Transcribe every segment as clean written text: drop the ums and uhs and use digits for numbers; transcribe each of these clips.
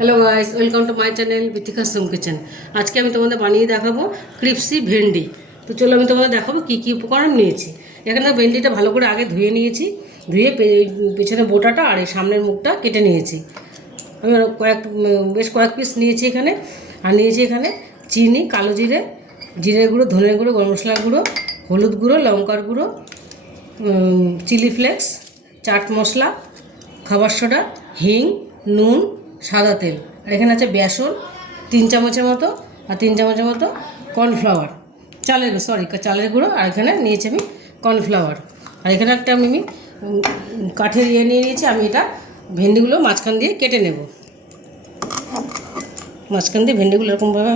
Hello guys, welcome to my channel Bithika's home kitchen. আজকে আমি তোমাদের বানিয়ে দেখাবো ক্রিপসি ভেন্ডি। তো চলো আমি তোমাদের দেখাবো কী কী উপকরণ নিয়েছি। এখানে ভেন্ডিটা ভালো করে আগে ধুয়ে নিয়েছি, ধুয়ে পেছনে বোটাটা আর এই সামনের মুখটা কেটে নিয়েছি। আমি বেশ কয়েক পিস নিয়েছি এখানে। আর নিয়েছি এখানে চিনি, কালো জিরে, জিরে গুঁড়ো, ধনের গুঁড়ো, গরম মশলা গুঁড়ো, হলুদ গুঁড়ো, লঙ্কার গুঁড়ো, চিলি ফ্লেক্স, চাট মশলা, খাবার সোডা, হিং, নুন, সাদা তেল। আর এখানে আছে বেসন 3 চামচের মতো, আর 3 চামচের মতো কর্নফ্লাওয়ার, চালের গুঁড়ো। আর এখানে নিয়েছি আমি কর্নফ্লাওয়ার। আর এখানে একটা আমি কাঠের নিয়ে নিয়েছি। আমি এটা ভেন্ডিগুলো মাঝখান দিয়ে কেটে নেব। মাঝখান দিয়ে ভেন্ডিগুলো এরকমভাবে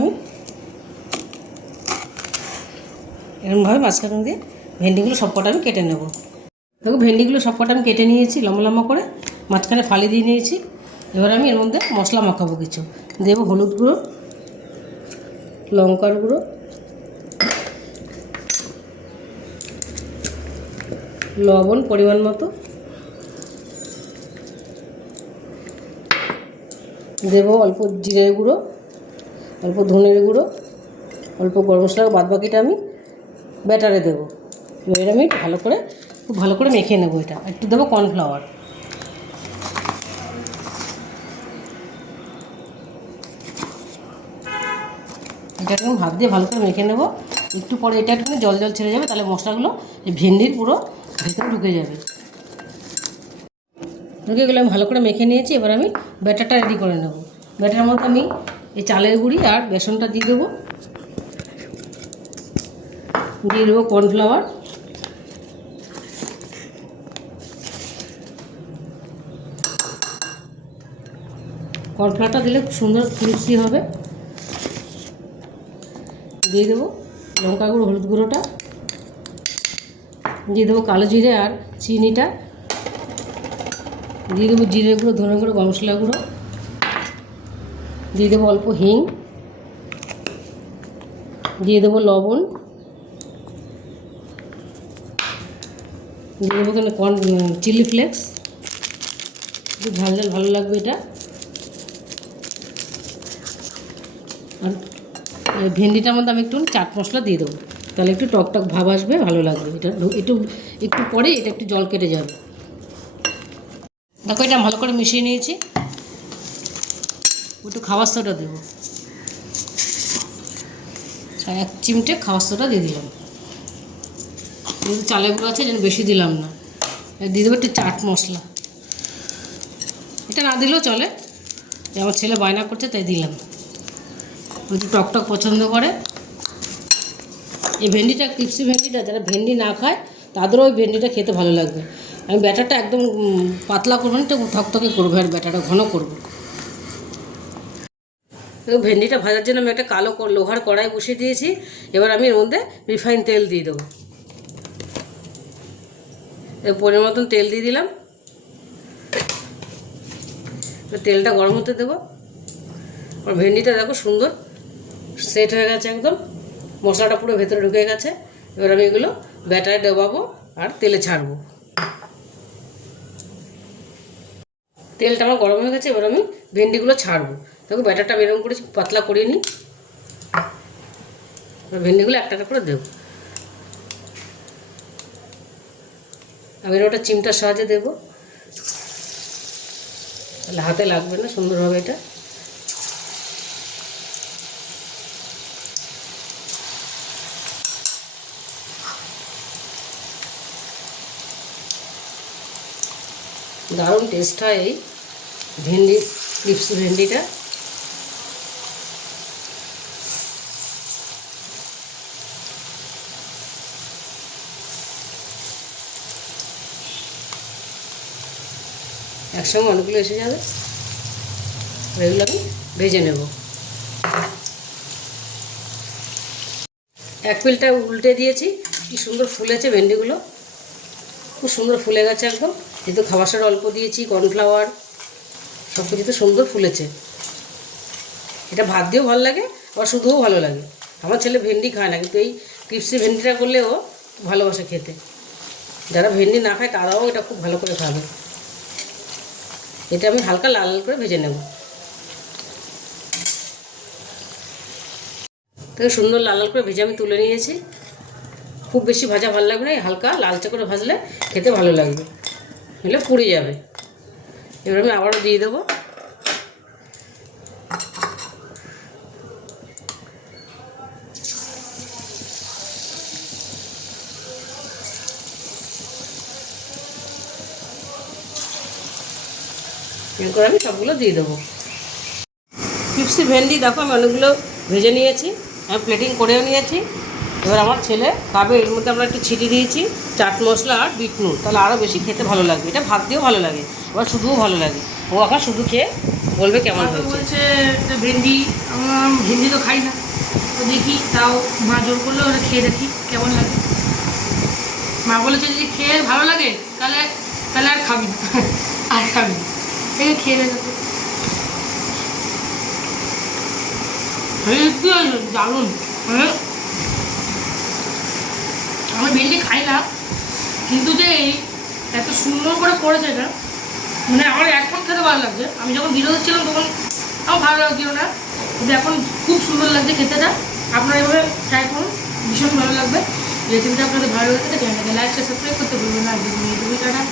মাঝখান দিয়ে ভেন্ডিগুলো সবকটা আমি কেটে নেব। দেখো ভেন্ডিগুলো সবকটা আমি কেটে নিয়েছি লম্বা লম্বা করে, মাঝখানে ফালি দিয়ে নিয়েছি। এবার আমি এর মধ্যে মশলা মাখাবো কিছু। দেব হলুদ গুঁড়ো, লঙ্কার গুঁড়ো, লবণ পরিমাণ মতো, দেব অল্প জিরে গুঁড়ো, অল্প ধনের গুঁড়ো, অল্প গরম মশলা। বাদ বাকিটা আমি ব্যাটারে দেবো। এবার আমি খুব ভালো করে মেখে নেবো। এটা একটু দেবো কর্নফ্লাওয়ার। এটা একদম হাত দিয়ে ভালো করে মেখে নেব। একটু পরে এটা একটু জল জল ছেড়ে যাবে, তাহলে মশলাগুলো এই ভেন্ডির পুরো ভেতরে ঢুকে যাবে। ঢুকে গেলে আমি ভালো করে মেখে নিয়েছি। এবার আমি ব্যাটারটা রেডি করে নেব। ব্যাটারের মধ্যে আমি এই চালের গুঁড়ি আর বেসনটা দিয়ে দেবো। দিয়ে দেবো কর্নফ্লাওয়ার, কর্নফ্লাওয়ারটা দিলে খুব সুন্দর ক্রিস্পি হবে। দিয়ে দেবো লঙ্কা গুঁড়ো, হলুদ গুঁড়োটা, দিয়ে দেবো কালো জিরে আর চিনিটা, দিয়ে দেবো জিরে গুঁড়ো, ধনে গুঁড়ো, গরম মশলা গুঁড়ো, দিয়ে দেবো অল্প হিং, দিয়ে দেবো লবণ, দিয়ে দেবো চিলি ফ্লেক্স, একটু ঝাল ঝাল ভালো লাগবে এটা। আর ভেন্ডিটার মধ্যে আমি একটু চাট মশলা দিয়ে দেবো, তাহলে একটু টক টক ভাব আসবে, ভালো লাগবে। এটা একটু পরে এটা একটু জল কেটে যাবে। দেখো এটা ভালো করে মিশিয়ে নিয়েছি। একটু খাবার সোডা দেবো, 1 চিমটে খাবার সোডা দিয়ে দিলাম। যেহেতু চালের গুঁড়ো আছে যেন বেশি দিলাম না। দিয়ে দেবো একটু চাট মশলা। এটা না দিলেও চলে, আমার ছেলে বায়না করছে তাই দিলাম। একটু টক টক পছন্দ করে। এই ভেন্ডিটা, ক্রিপসি ভেন্ডিটা যারা ভেন্ডি না খায় তাদেরও ওই ভেন্ডিটা খেতে ভালো লাগবে। আমি ব্যাটারটা একদম পাতলা করবো না, একটু থকথকে করবো, আর ব্যাটারটা ঘন করবো। ভেন্ডিটা ভাজার জন্য আমি একটা কালো লোহার কড়াই বসিয়ে দিয়েছি। এবার আমি এর মধ্যে রিফাইন তেল দিয়ে দেবো। পরিমাণ মতন তেল দিয়ে দিলাম। তেলটা গরম হতে দেবো। আর ভেন্ডিটা দেখো সুন্দর সেট হয়ে গেছে, একদম মশলাটা পুরো ভেতরে ঢুকে গেছে। এবার আমি এগুলো ব্যাটারে ডোবাবো আর তেলে ছাড়বো। তেলটা আমার গরম হয়ে গেছে। এবার আমি ভেন্ডিগুলো ছাড়বো। দেখো ব্যাটারটা বেরম করে পাতলা করে নিই। ভেন্ডিগুলো একটা একটা করে দেবো। আমি ওটা চিমটার সাহায্যে দেবো, তাহলে হাতে লাগবে না, সুন্দর হবে এটা। দারুণ টেস্ট হয় এই ক্রিপসি ভেন্ডিটা। একসঙ্গে অনেকগুলো এসে যাবে। এগুলো আমি ভেজে নেব। এক পিলটা উল্টে দিয়েছি, কি সুন্দর ফুলেছে ভেন্ডিগুলো, খুব সুন্দর ফুলে গেছে একদম। যেহেতু খাবার সোডা অল্প দিয়েছি, কর্নফ্লাওয়ার, সব কিছুতে সুন্দর ফুলেছে। এটা ভাত দিয়েও ভালো লাগে, আবার শুধুও ভালো লাগে। আমার ছেলে ভেন্ডি খায় না, কিন্তু এই ক্রিপসি ভেন্ডিটা করলেও ভালোবাসে খেতে। যারা ভেন্ডি না খায় তারাও এটা খুব ভালো করে খাবে। এটা আমি হালকা লাল লাল করে ভেজে নেব। তাকে সুন্দর লাল লাল করে ভেজে আমি তুলে নিয়েছি। খুব বেশি ভাজা ভালো লাগবে না, হালকা লালচে করে ভাজলে খেতে ভালো লাগবে, হলে পুড়ে যাবে। এবার আমি আবারও দিয়ে দেবো। এরপর আমি সবগুলো দিয়ে দেবো। ক্রিপসি ভেন্ডি দেখো আমি অনেকগুলো ভেজে নিয়েছি, আমি প্লেটিং করেও নিয়েছি। এবার আমার ছেলে খাবে, এর মধ্যে আমরা একটু ছিটিয়ে দিয়েছি চাট মশলা আর বিট নুন, তাহলে আরও বেশি খেতে ভালো লাগবে। এটা ভাত দিয়েও ভালো লাগে, আবার শুধুও ভালো লাগে। ও এখন শুধু খেয়ে বলবে কেমন হয়েছে। বলছে ভেন্ডি, আমার ভেন্ডি তো খাই না, তো দেখি তাও মা জোর করলে ওরা খেয়ে দেখি কেমন লাগে। মা বলেছে যদি খেয়ে ভালো লাগে তাহলে তাহলে আর খাবি না, আর খাবি না, এই খেয়ে দেখো। দারুণ, আমি ভেন্ডি খাই না, কিন্তু যে এত সুন্দর করে করেছে এটা, মানে আমার এখন খেতে ভালো লাগছে। আমি যখন বিরোধী ছিলাম তখন আমার ভালো লাগছিল না, কিন্তু এখন খুব সুন্দর লাগছে খেতেটা। আপনারা এভাবে ট্রাই করুন, ভীষণ ভালো লাগবে। রেসিপিটা আপনাদের ভালো লাগে, চ্যানেলটাকে লাইক সাবস্ক্রাইব করতে ভুলবেন না। টাটা।